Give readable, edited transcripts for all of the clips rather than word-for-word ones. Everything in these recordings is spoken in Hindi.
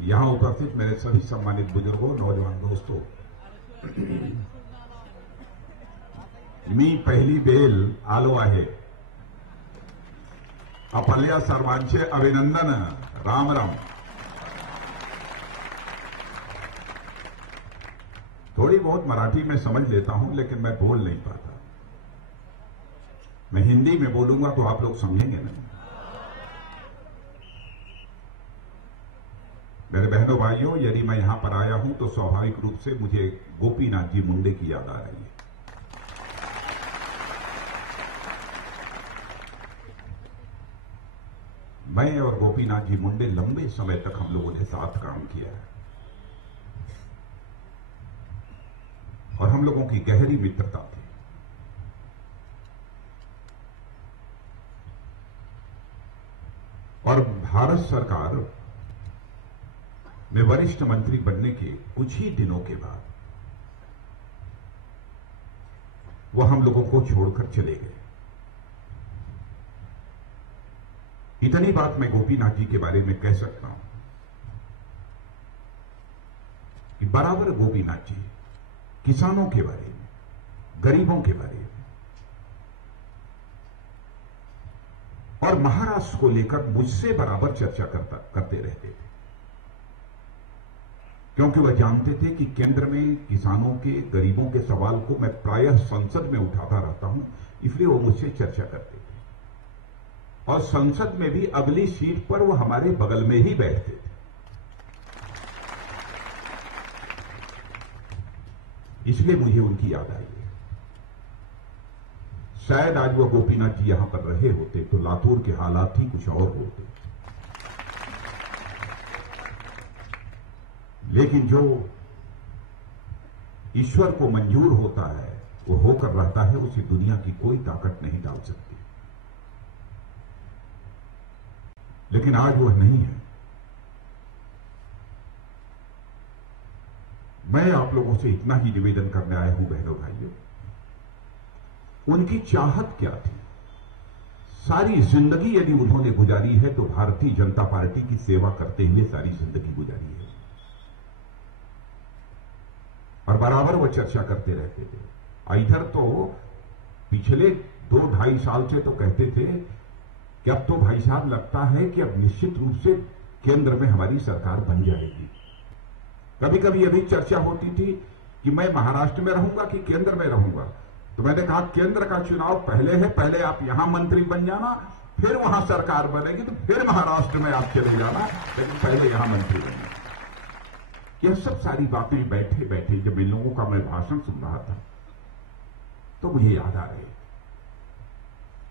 यहां उपस्थित मेरे सभी सम्मानित बुजुर्गों, नौजवान दोस्तों, मी पहिली बेल आलो आहे. आपल्या सर्वांचे अभिनंदन. राम राम. थोड़ी बहुत मराठी में समझ लेता हूं, लेकिन मैं बोल नहीं पाता. मैं हिंदी में बोलूंगा तो आप लोग समझेंगे नहीं. मेरे बहनों भाइयों, यदि मैं यहां पर आया हूं तो स्वाभाविक रूप से मुझे गोपीनाथ जी मुंडे की याद आ रही है. मैं और गोपीनाथ जी मुंडे लंबे समय तक हम लोगों ने साथ काम किया है और हम लोगों की गहरी मित्रता थी. और भारत सरकार में वरिष्ठ मंत्री बनने के कुछ ही दिनों के बाद वो हम लोगों को छोड़कर चले गए. इतनी बात मैं गोपीनाथ जी के बारे में कह सकता हूं कि बराबर गोपीनाथ जी किसानों के बारे में, गरीबों के बारे में और महाराष्ट्र को लेकर मुझसे बराबर चर्चा करते रहते थे, क्योंकि वह जानते थे कि केंद्र में किसानों के, गरीबों के सवाल को मैं प्रायः संसद में उठाता रहता हूं, इसलिए वो मुझसे चर्चा करते थे. और संसद में भी अगली सीट पर वो हमारे बगल में ही बैठते थे. इसलिए मुझे उनकी याद आई है. शायद आज वो गोपीनाथ जी यहां पर रहे होते तो लातूर के हालात ही कुछ और होते. लेकिन जो ईश्वर को मंजूर होता है वो होकर रहता है, उसे दुनिया की कोई ताकत नहीं डाल सकती. लेकिन आज वह नहीं है. मैं आप लोगों से इतना ही निवेदन करने आया हूं बहनों भाइयों, उनकी चाहत क्या थी. सारी जिंदगी यदि उन्होंने गुजारी है तो भारतीय जनता पार्टी की सेवा करते हुए सारी जिंदगी गुजारी है. और बराबर वो चर्चा करते रहते थे. इधर तो पिछले 2-2.5 साल से तो कहते थे कि अब तो भाई साहब लगता है कि अब निश्चित रूप से केंद्र में हमारी सरकार बन जाएगी. कभी कभी यह भी चर्चा होती थी कि मैं महाराष्ट्र में रहूंगा कि केंद्र में रहूंगा. तो मैंने कहा केंद्र का चुनाव पहले है, पहले आप यहां मंत्री बन जाना, फिर वहां सरकार बनेगी तो फिर महाराष्ट्र में आप चले जाना, लेकिन पहले यहां मंत्री बनना. यह सब सारी बातें बैठे बैठे जब इन लोगों का मैं भाषण सुन रहा था तो मुझे याद आ रही.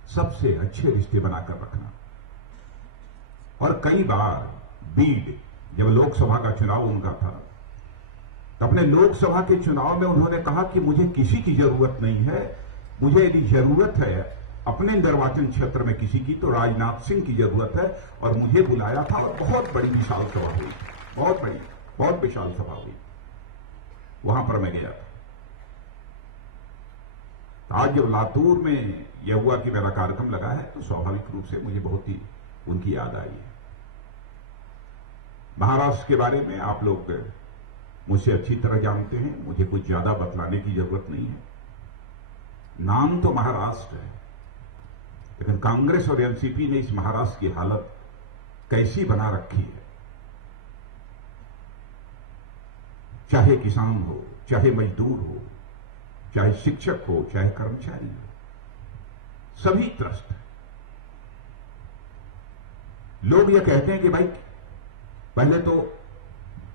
सबसे अच्छे रिश्ते बनाकर रखना. और कई बार बीड, जब लोकसभा का चुनाव उनका था, तो अपने लोकसभा के चुनाव में उन्होंने कहा कि मुझे किसी की जरूरत नहीं है, मुझे यदि जरूरत है अपने निर्वाचन क्षेत्र में किसी की तो राजनाथ सिंह की जरूरत है. और मुझे बुलाया था और बहुत बड़ी विशाल सभा हुई, बहुत बड़ी, बहुत विशाल सभा हुई. वहां पर मैं गया था. आज जब लातूर में यह हुआ कि मेरा कार्यक्रम लगा है तो स्वाभाविक रूप से मुझे बहुत ही उनकी याद आई है. महाराष्ट्र के बारे में आप लोग मुझसे अच्छी तरह जानते हैं, मुझे कुछ ज्यादा बतलाने की जरूरत नहीं है. नाम तो महाराष्ट्र है, लेकिन कांग्रेस और एनसीपी ने इस महाराष्ट्र की हालत कैसी बना रखी है. चाहे किसान हो, चाहे मजदूर हो, चाहे शिक्षक हो, चाहे कर्मचारी हो, सभी त्रस्त हैं. लोग ये कहते हैं कि भाई पहले तो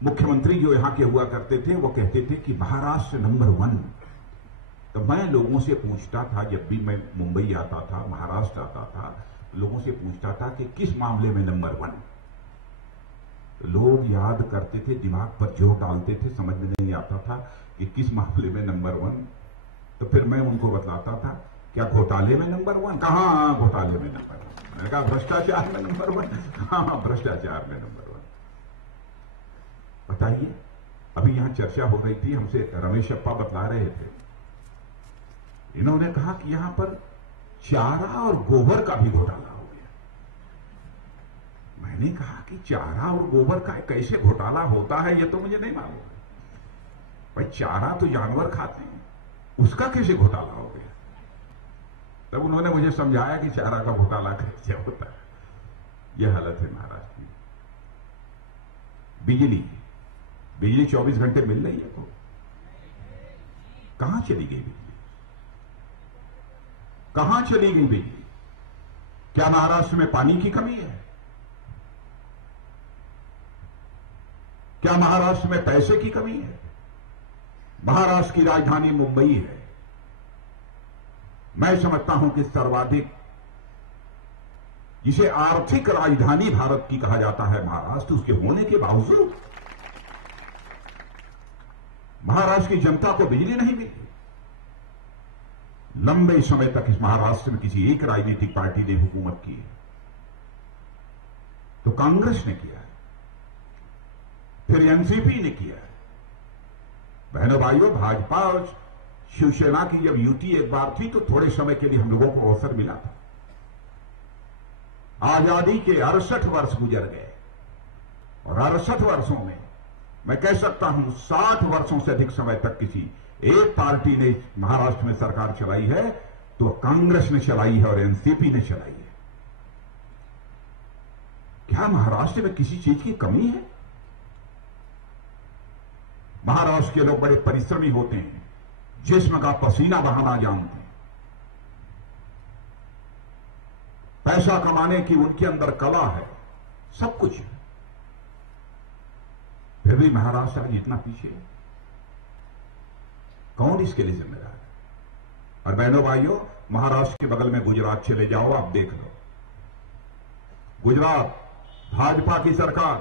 मुख्यमंत्री जो यहां के हुआ करते थे वो कहते थे कि महाराष्ट्र नंबर 1. तो मैं लोगों से पूछता था, जब भी मैं मुंबई आता था, महाराष्ट्र आता था, लोगों से पूछता था कि किस मामले में नंबर 1. लोग याद करते थे, दिमाग पर जोर डालते थे, समझ में नहीं आता था कि किस मामले में नंबर 1. तो फिर मैं उनको बताता था, क्या घोटाले में नंबर 1? कहां घोटाले में नंबर 1? मैंने कहा भ्रष्टाचार में नंबर 1. हाँ, भ्रष्टाचार में नंबर 1. बताइए, अभी यहां चर्चा हो रही थी, हमसे रमेश अप्पा बतला रहे थे, इन्होंने कहा कि यहां पर चारा और गोबर का भी घोटाला हो गया. मैंने मैंने कहा कि चारा और गोबर का कैसे घोटाला होता है, ये तो मुझे नहीं मालूम। भाई चारा तो जानवर खाते हैं, उसका कैसे घोटाला हो गया? तब उन्होंने मुझे समझाया कि चारा का घोटाला कैसे होता है। यह हालत है महाराष्ट्र की। बिजली 24 घंटे मिल रही है तो कहां चली गई बिजली? कहां चली गई बिजली? क्या महाराष्ट्र में पानी की कमी है? क्या महाराष्ट्र में पैसे की कमी है? महाराष्ट्र की राजधानी मुंबई है। मैं समझता हूं कि सर्वाधिक जिसे आर्थिक राजधानी भारत की कहा जाता है महाराष्ट्र, उसके होने के बावजूद महाराष्ट्र की जनता को बिजली नहीं मिली। लंबे समय तक इस महाराष्ट्र में किसी एक राजनीतिक पार्टी ने हुकूमत की है तो कांग्रेस ने किया है, फिर एनसीपी ने किया है। बहनों भाइयों, भाजपा और शिवसेना की जब युति एक बार थी तो थोड़े समय के लिए हम लोगों को अवसर मिला था। आजादी के 68 वर्ष गुजर गए और 68 वर्षों में मैं कह सकता हूं 60 वर्षों से अधिक समय तक किसी एक पार्टी ने महाराष्ट्र में सरकार चलाई है तो कांग्रेस ने चलाई है और एनसीपी ने चलाई है। क्या महाराष्ट्र में किसी चीज की कमी है? महाराष्ट्र के लोग बड़े परिश्रमी होते हैं, जिस्म का पसीना बहाना जानते हैं, पैसा कमाने की उनके अंदर कला है, सब कुछ है। फिर भी महाराष्ट्र आज इतना पीछे है। कौन इसके लिए जिम्मेदार है? और बहनों भाइयों, महाराष्ट्र के बगल में गुजरात चले जाओ, आप देख लो। गुजरात भाजपा की सरकार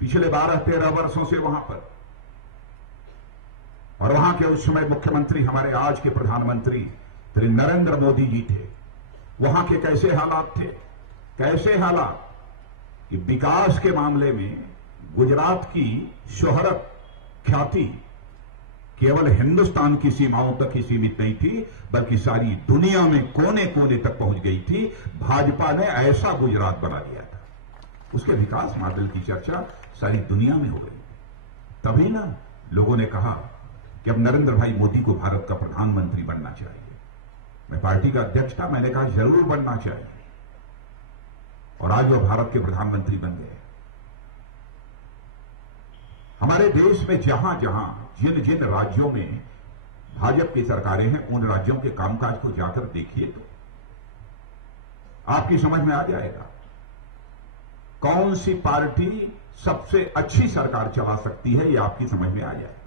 पिछले 12-13 वर्षों से वहां पर, और वहां के उस समय मुख्यमंत्री हमारे आज के प्रधानमंत्री श्री नरेंद्र मोदी जी थे। वहां के कैसे हालात थे? कैसे हालात कि विकास के मामले में गुजरात की शोहरत, ख्याति केवल हिंदुस्तान की सीमाओं तक ही सीमित नहीं थी, बल्कि सारी दुनिया में कोने कोने तक पहुंच गई थी। भाजपा ने ऐसा गुजरात बना दिया था। उसके विकास मॉडल की चर्चा सारी दुनिया में हो गई। तभी ना लोगों ने कहा कि अब नरेंद्र भाई मोदी को भारत का प्रधानमंत्री बनना चाहिए। मैं पार्टी का अध्यक्ष था, मैंने कहा जरूर बनना चाहिए, और आज वो भारत के प्रधानमंत्री बन गए। हमारे देश में जहां जहां जिन जिन राज्यों में भाजपा की सरकारें हैं, उन राज्यों के कामकाज को जाकर देखिए तो आपकी समझ में आ जाएगा कौन सी पार्टी सबसे अच्छी सरकार चला सकती है, ये आपकी समझ में आ जाएगा।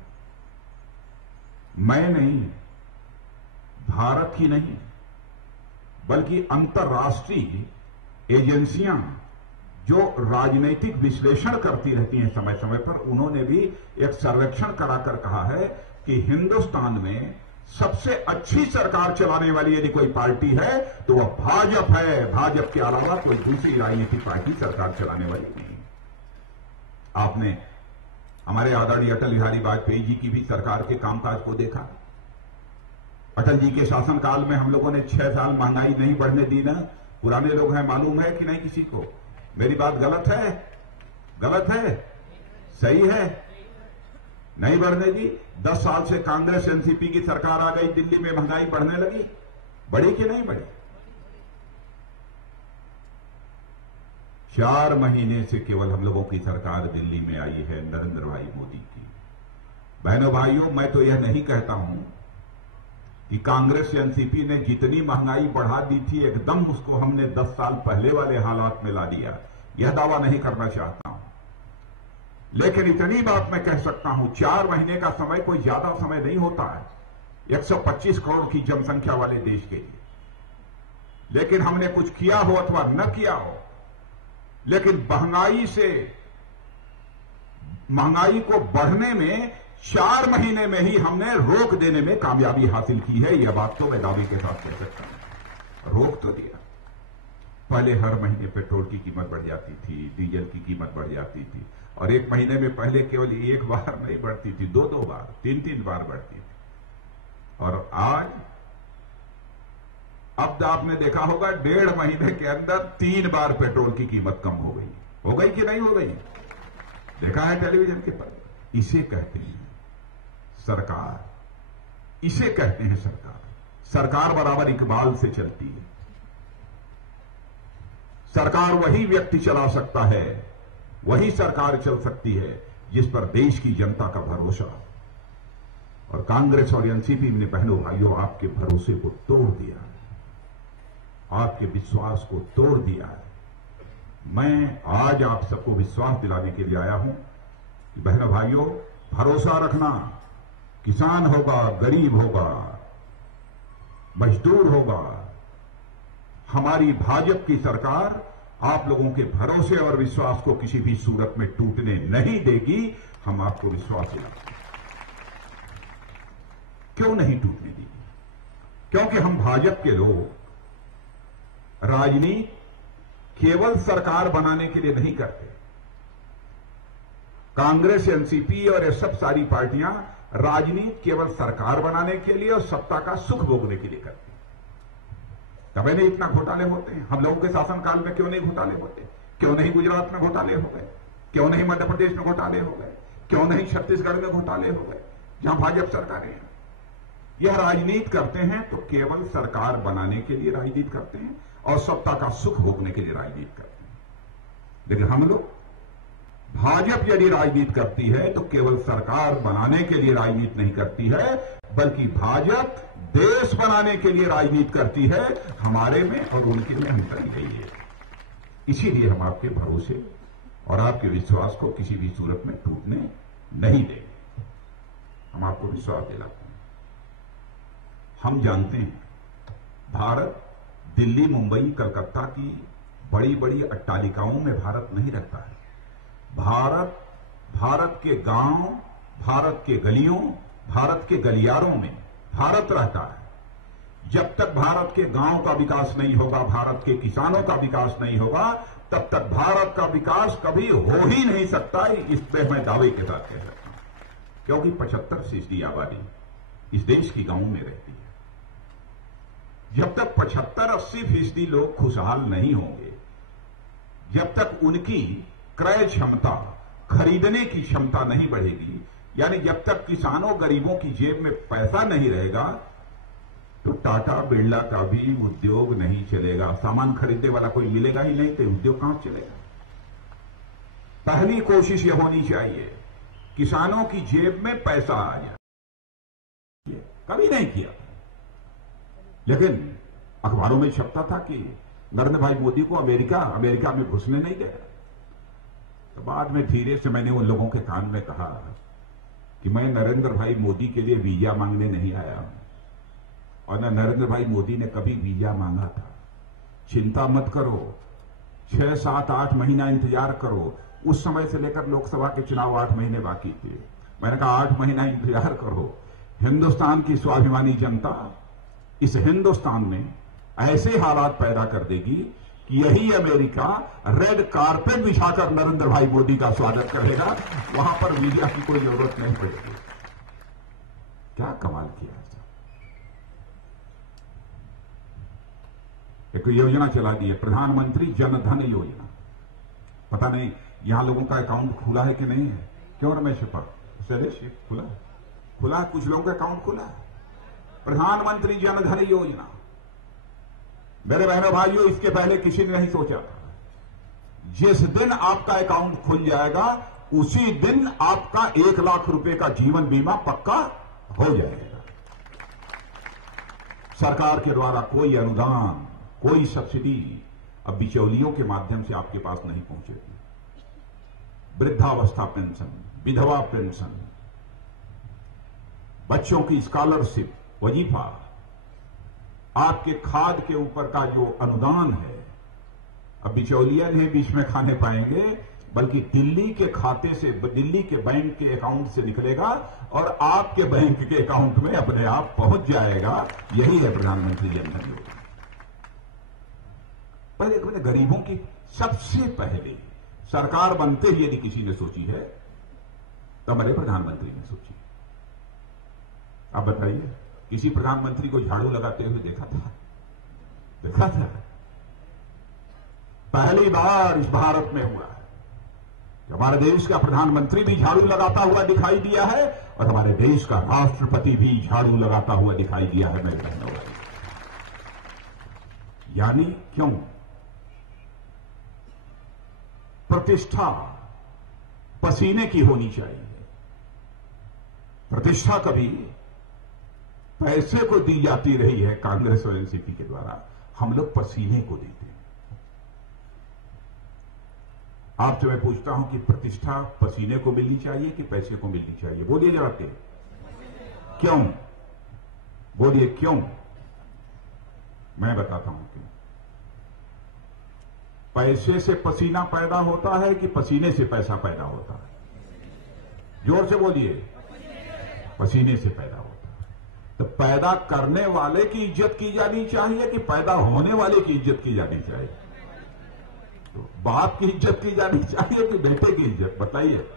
मैं नहीं, भारत की नहीं, बल्कि अंतर्राष्ट्रीय एजेंसियां जो राजनीतिक विश्लेषण करती रहती हैं समय समय पर, उन्होंने भी एक सर्वेक्षण कराकर कहा है कि हिंदुस्तान में सबसे अच्छी सरकार चलाने वाली यदि कोई पार्टी है तो वह भाजपा है। भाजपा के अलावा कोई दूसरी राजनीतिक पार्टी सरकार चलाने वाली नहीं। आपने हमारे आदरणीय अटल बिहारी वाजपेयी जी की भी सरकार के कामकाज को देखा। अटल जी के शासनकाल में हम लोगों ने 6 साल महंगाई नहीं बढ़ने दी ना। पुराने लोग हैं, मालूम है कि नहीं किसी को? मेरी बात गलत है? गलत है? सही है? नहीं बढ़ने दी। 10 साल से कांग्रेस एनसीपी की सरकार आ गई, दिल्ली में महंगाई बढ़ने लगी। बढ़ी कि नहीं बढ़ी? 4 महीने से केवल हम लोगों की सरकार दिल्ली में आई है नरेंद्र भाई मोदी की। बहनों भाइयों, मैं तो यह नहीं कहता हूं कि कांग्रेस एनसीपी ने जितनी महंगाई बढ़ा दी थी एकदम उसको हमने 10 साल पहले वाले हालात में ला दिया, यह दावा नहीं करना चाहता हूं। लेकिन इतनी बात मैं कह सकता हूं, 4 महीने का समय कोई ज्यादा समय नहीं होता है 125 करोड़ की जनसंख्या वाले देश के लिए। लेकिन हमने कुछ किया हो अथवा न किया हो, लेकिन महंगाई को बढ़ने में 4 महीने में ही हमने रोक देने में कामयाबी हासिल की है। यह बात तो मैं दावे के साथ कह सकता हूं। रोक तो दिया। पहले हर महीने पेट्रोल की कीमत बढ़ जाती थी, डीजल की कीमत बढ़ जाती थी, और 1 महीने में पहले केवल 1 बार नहीं बढ़ती थी, 2-2 बार, 3-3 बार बढ़ती थी। और आज अब आपने देखा होगा 1.5 महीने के अंदर 3 बार पेट्रोल की कीमत कम हो गई। हो गई कि नहीं हो गई? देखा है टेलीविजन के पर। इसे कहते हैं सरकार, इसे कहते हैं सरकार। सरकार बराबर इकबाल से चलती है। सरकार वही व्यक्ति चला सकता है, वही सरकार चल सकती है जिस पर देश की जनता का भरोसा। और कांग्रेस और एनसीपी ने बहनों भाइयों आपके भरोसे को तोड़ दिया है, आपके विश्वास को तोड़ दिया है। मैं आज आप सबको विश्वास दिलाने के लिए आया हूं कि बहनों भाइयों, भरोसा रखना। किसान होगा, गरीब होगा, मजदूर होगा, हमारी भाजपा की सरकार आप लोगों के भरोसे और विश्वास को किसी भी सूरत में टूटने नहीं देगी। हम आपको विश्वास दिलाते हैं। क्यों नहीं टूटने देगी? क्योंकि हम भाजपा के लोग राजनीति केवल सरकार बनाने के लिए नहीं करते। कांग्रेस, एनसीपी और ये सब सारी पार्टियां राजनीति केवल सरकार बनाने के लिए और सत्ता का सुख भोगने के लिए करती हैं। तभी नहीं इतना घोटाले होते हैं। हम लोगों के शासनकाल में क्यों नहीं घोटाले होते? क्यों नहीं गुजरात में घोटाले हो गए? क्यों नहीं मध्य प्रदेश में घोटाले हो गए? क्यों नहीं छत्तीसगढ़ में घोटाले हो गए जहां भाजपा सरकारें हैं? यह राजनीति करते हैं तो केवल सरकार बनाने के लिए राजनीति करते हैं और सत्ता का सुख भोगने के लिए राजनीति करते हैं। लेकिन हम लोग, भाजपा यदि राजनीति करती है तो केवल सरकार बनाने के लिए राजनीति नहीं करती है, बल्कि भाजपा देश बनाने के लिए राजनीति करती है। हमारे में और उनके में अंतर नहीं है। इसीलिए हम आपके भरोसे और आपके विश्वास को किसी भी सूरत में टूटने नहीं देंगे। हम आपको विश्वास दिलाते हैं। हम जानते हैं भारत दिल्ली, मुंबई, कलकत्ता की बड़ी बड़ी अट्टालिकाओं में भारत नहीं रहता है। भारत के गांव, भारत के गलियों, भारत के गलियारों में भारत रहता है। जब तक भारत के गांव का विकास नहीं होगा, भारत के किसानों का विकास नहीं होगा, तब तक भारत का विकास कभी हो ही नहीं सकता। इस पे मैं दावे के साथ कह सकता हूं, क्योंकि 75% आबादी इस देश की गांवों में रहती है। जब तक 75-80% लोग खुशहाल नहीं होंगे, जब तक उनकी क्रय क्षमता, खरीदने की क्षमता नहीं बढ़ेगी, यानी जब तक किसानों, गरीबों की जेब में पैसा नहीं रहेगा, तो टाटा बिरला का भी उद्योग नहीं चलेगा। सामान खरीदने वाला कोई मिलेगा ही नहीं, तो उद्योग कहां चलेगा? पहली कोशिश यह होनी चाहिए किसानों की जेब में पैसा आ जाए। कभी नहीं किया, लेकिन अखबारों में छपता था कि नरेंद्र भाई मोदी को अमेरिका में घुसने नहीं दे। तो बाद में धीरे से मैंने उन लोगों के कान में कहा कि मैं नरेंद्र भाई मोदी के लिए वीजा मांगने नहीं आया हूं, और न नरेंद्र भाई मोदी ने कभी वीजा मांगा था। चिंता मत करो, 6, 7, 8 महीना इंतजार करो। उस समय से लेकर लोकसभा के चुनाव 8 महीने बाकी थे। मैंने कहा 8 महीना इंतजार करो। हिंदुस्तान की स्वाभिमानी जनता इस हिंदुस्तान में ऐसे हालात पैदा कर देगी कि यही अमेरिका रेड कारपेट बिछाकर नरेंद्र भाई मोदी का स्वागत करेगा। वहां पर वीजा की कोई जरूरत नहीं पड़ेगी। क्या कमाल किया। एक योजना चला दी है, प्रधानमंत्री जन धन योजना। पता नहीं यहां लोगों का अकाउंट खुला है कि नहीं है? क्यों रमेश शैलेश, खुला है? खुला है, कुछ लोगों का अकाउंट खुला है। प्रधानमंत्री जन धन योजना, मेरे बहनों भाइयों, इसके पहले किसी ने नहीं सोचा था। जिस दिन आपका अकाउंट खुल जाएगा, उसी दिन आपका 1 लाख रुपए का जीवन बीमा पक्का हो जाएगा। सरकार के द्वारा कोई अनुदान, कोई सब्सिडी अब बिचौलियों के माध्यम से आपके पास नहीं पहुंचेगी। वृद्धावस्था पेंशन, विधवा पेंशन, बच्चों की स्कॉलरशिप, वजीफा, आपके खाद के ऊपर का जो अनुदान है, अब बिचौलिया नहीं बीच में खाने पाएंगे, बल्कि दिल्ली के खाते से, दिल्ली के बैंक के अकाउंट से निकलेगा और आपके बैंक के अकाउंट में अपने आप पहुंच जाएगा। यही है प्रधानमंत्री जन धन योजना। पहले मैंने गरीबों की सबसे पहले सरकार बनते ही यदि किसी ने सोची है तो हमारे प्रधानमंत्री ने सोची। आप बताइए, किसी प्रधानमंत्री को झाड़ू लगाते हुए देखा था? देखा था? पहली बार इस भारत में हुआ है। हमारे देश का प्रधानमंत्री भी झाड़ू लगाता हुआ दिखाई दिया है और हमारे देश का राष्ट्रपति भी झाड़ू लगाता हुआ दिखाई दिया है मेरे बहनों भाई। यानी क्यों? प्रतिष्ठा पसीने की होनी चाहिए। प्रतिष्ठा कभी पैसे को दी जाती रही है कांग्रेस और एनसीपी के द्वारा, हम लोग पसीने को देते हैं। आपसे मैं पूछता हूं कि प्रतिष्ठा पसीने को मिलनी चाहिए कि पैसे को मिलनी चाहिए? बोलिए जरा के क्यों? बोलिए क्यों? मैं बताता हूं क्यों। पैसे से पसीना पैदा होता है कि पसीने से पैसा पैदा होता है? जोर से बोलिए। पसीने से पैदा होता है। तो पैदा करने वाले की इज्जत की जानी चाहिए कि पैदा होने वाले की इज्जत की जानी चाहिए? तो बाप की इज्जत की जानी चाहिए कि बेटे की इज्जत? बताइए।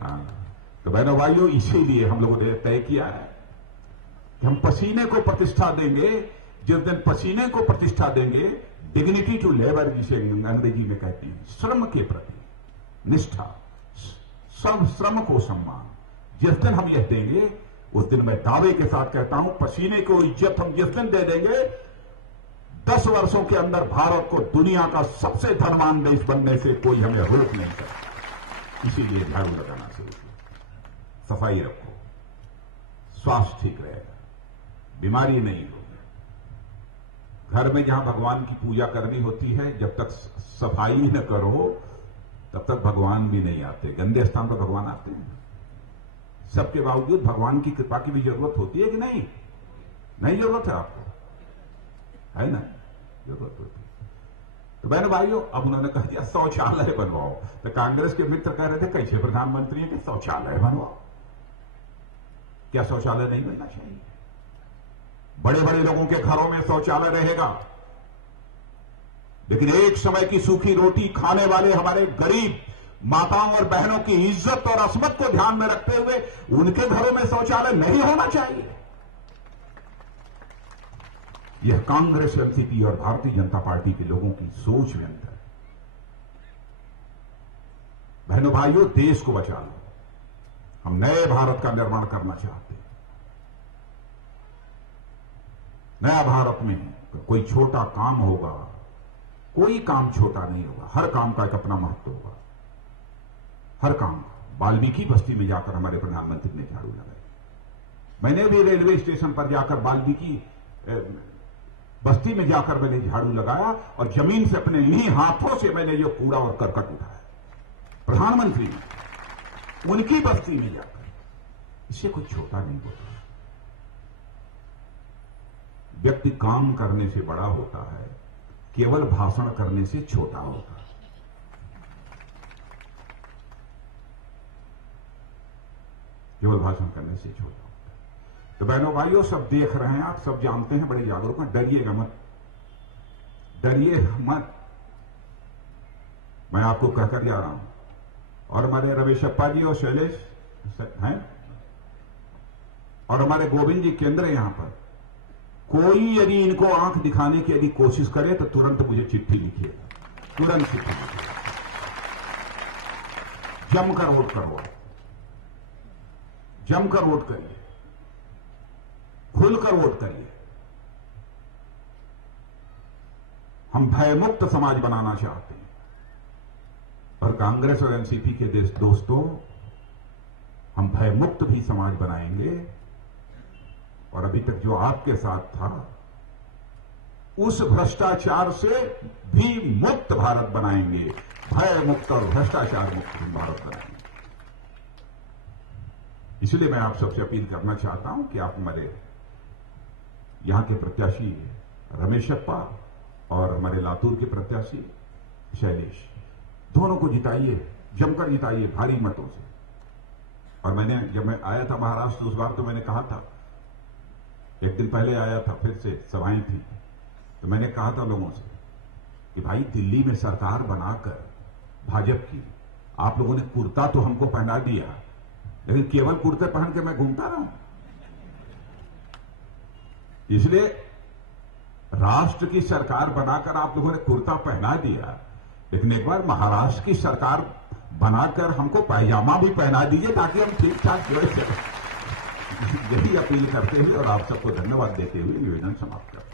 हाँ, तो बहनों भाइयों, इसीलिए हम लोगों ने तय किया है कि हम पसीने को प्रतिष्ठा देंगे। जिस दिन पसीने को प्रतिष्ठा देंगे, डिग्निटी टू लेबर जिसे अंग्रेजी में कहते हैं, श्रम के प्रति निष्ठा, सब श्रम को सम्मान, जिस दिन हम यह देंगे उस दिन मैं दावे के साथ कहता हूं, पसीने को इज्जत हम जिस दिन दे देंगे, 10 वर्षों के अंदर भारत को दुनिया का सबसे धनवान देश बनने से कोई हमें रोक नहीं सकता। इसीलिए झाड़ू लगाना चाहिए। सफाई रखो, स्वास्थ्य ठीक रहेगा, बीमारी नहीं होगी। घर में जहां भगवान की पूजा करनी होती है, जब तक सफाई न करो तब तक भगवान भी नहीं आते। गंदे स्थान पर भगवान आते हैं। सबके बावजूद भगवान की कृपा की भी जरूरत होती है कि नहीं? नहीं जरूरत है आपको, है ना? जरूरत होती है। तो बहन भाइयों, अब उन्होंने कह दिया शौचालय बनवाओ। तो कांग्रेस के मित्र कह रहे थे कैसे प्रधानमंत्री है कि शौचालय बनवाओ? क्या शौचालय नहीं बनना चाहिए? बड़े बड़े लोगों के घरों में शौचालय रहेगा, लेकिन एक समय की सूखी रोटी खाने वाले हमारे गरीब माताओं और बहनों की इज्जत और अस्मत को ध्यान में रखते हुए उनके घरों में शौचालय नहीं होना चाहिए। यह कांग्रेस, एनसीपी और भारतीय जनता पार्टी के लोगों की सोच में अंतर है। बहनों भाइयों, देश को बचा लो। हम नए भारत का निर्माण करना चाहते हैं। नया भारत में कोई छोटा काम होगा, कोई काम छोटा नहीं होगा। हर काम का एक अपना महत्व होगा। हर काम। वाल्मीकि बस्ती में जाकर हमारे प्रधानमंत्री ने झाड़ू लगाई। मैंने भी रेलवे स्टेशन पर जाकर वाल्मीकि बस्ती में जाकर मैंने झाड़ू लगाया और जमीन से अपने इन्हीं हाथों से मैंने जो कूड़ा और करकट उठाया। प्रधानमंत्री ने उनकी बस्ती में जाकर। इससे कोई छोटा नहीं होता। व्यक्ति काम करने से बड़ा होता है, केवल भाषण करने से छोटा होता है। केवल भाषण करने से छोटा होता है। तो बहनों भाइयों, सब देख रहे हैं, आप सब जानते हैं, बड़े जागरूक हैं। डरिएगा मत, डरिएगा मत। मैं आपको कहकर जा रहा हूं। और हमारे रमेशप्पा जी और शैलेश हैं और हमारे गोविंद जी केंद्र यहां पर। कोई यदि इनको आंख दिखाने की यदि कोशिश करे तो तुरंत मुझे चिट्ठी लिखिएगा, तुरंत चिट्ठी लिखिएगा। जमकर वोट करो, जमकर वोट करिए, खुलकर वोट करिए। हम भयमुक्त समाज बनाना चाहते हैं और कांग्रेस और एनसीपी के दोस्तों, हम भयमुक्त भी समाज बनाएंगे। और अभी तक जो आपके साथ था, उस भ्रष्टाचार से भी मुक्त भारत बनाएंगे। भय मुक्त और भ्रष्टाचार मुक्त भारत बनाएंगे। इसलिए मैं आप सबसे अपील करना चाहता हूं कि आप हमारे यहां के प्रत्याशी रमेशप्पा और हमारे लातूर के प्रत्याशी शैलेश, दोनों को जिताइए, जमकर जिताइए, भारी मतों से। और मैंने जब मैं आया था महाराष्ट्र, उस बार तो मैंने कहा था, एक दिन पहले आया था, फिर से सभाएं थी, तो मैंने कहा था लोगों से कि भाई दिल्ली में सरकार बनाकर भाजपा की, आप लोगों ने कुर्ता तो हमको पहना दिया, लेकिन केवल कुर्ते पहन के मैं घूमता रहा हूं। इसलिए राष्ट्र की सरकार बनाकर आप लोगों ने कुर्ता पहना दिया, लेकिन एक बार महाराष्ट्र की सरकार बनाकर हमको पायजामा भी पहना दीजिए ताकि हम ठीक ठाक जुड़े चले। यही अपील करते हुए और आप सबको धन्यवाद देते हुए निवेदन समाप्त करते हैं।